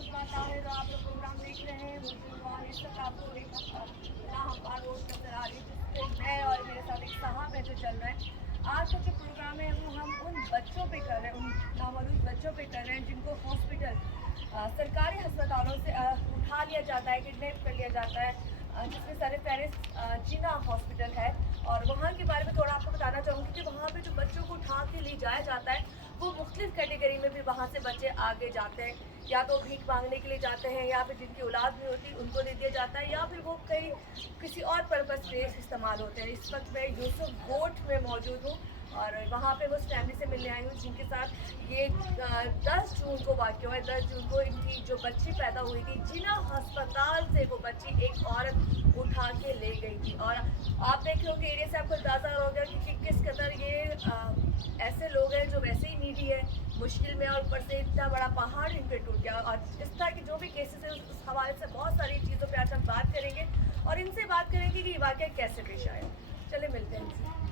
मुजबा ताहिर, आप लोग प्रोग्राम देख रहे हैं। मुझे इस वक्त आपको एक नाहमवार रोड नजर आ रही है, जिससे मैं और मेरे साथ एक साहब है जो चल रहे हैं। आज का जो प्रोग्राम है वो हम उन बच्चों पे कर रहे हैं, उन नामौजूद बच्चों पे कर रहे हैं जिनको हॉस्पिटल सरकारी अस्पतालों से उठा लिया जाता है, किडनैप कर लिया जाता है, जिसमें सर फहरिस्त जिना हॉस्पिटल है। और वहाँ के बारे में थोड़ा आपको बताना चाहूँगी कि वहाँ पे जो बच्चों को उठा के ले जाया जाता है वो मुख्तलिफ कैटेगरी में भी वहाँ से बच्चे आगे जाते हैं। या तो भीख मांगने के लिए जाते हैं, या फिर जिनकी औलाद नहीं होती उनको दे दिया जाता है, या फिर वो कई किसी और पर्पज़ पे इस्तेमाल होते हैं। इस वक्त मैं यूसुफ गोट में मौजूद हूँ और वहाँ पे मैं उस फैमिली से मिलने आई हूँ जिनके साथ ये 10 जून को वाक़या हुआ है। 10 जून को इनकी जो बच्ची पैदा हुई थी, जिना अस्पताल से वो बच्ची एक औरत उठा के ले गई थी। और आप देख रहे हो कि एरिया से आपको अंदाज़ा हो गया कि किस कदर ये ऐसे लोग हैं जो वैसे ही नीडी है, मुश्किल में, और ऊपर से इतना बड़ा पहाड़ इन पे टूट गया। और इस तरह के जो भी केसेस हैं उस हवाले से बहुत सारी चीज़ों पे आज हम बात करेंगे और इनसे बात करेंगे कि ये वाक़या कैसे पेश आया। चले मिलते हैं इनसे।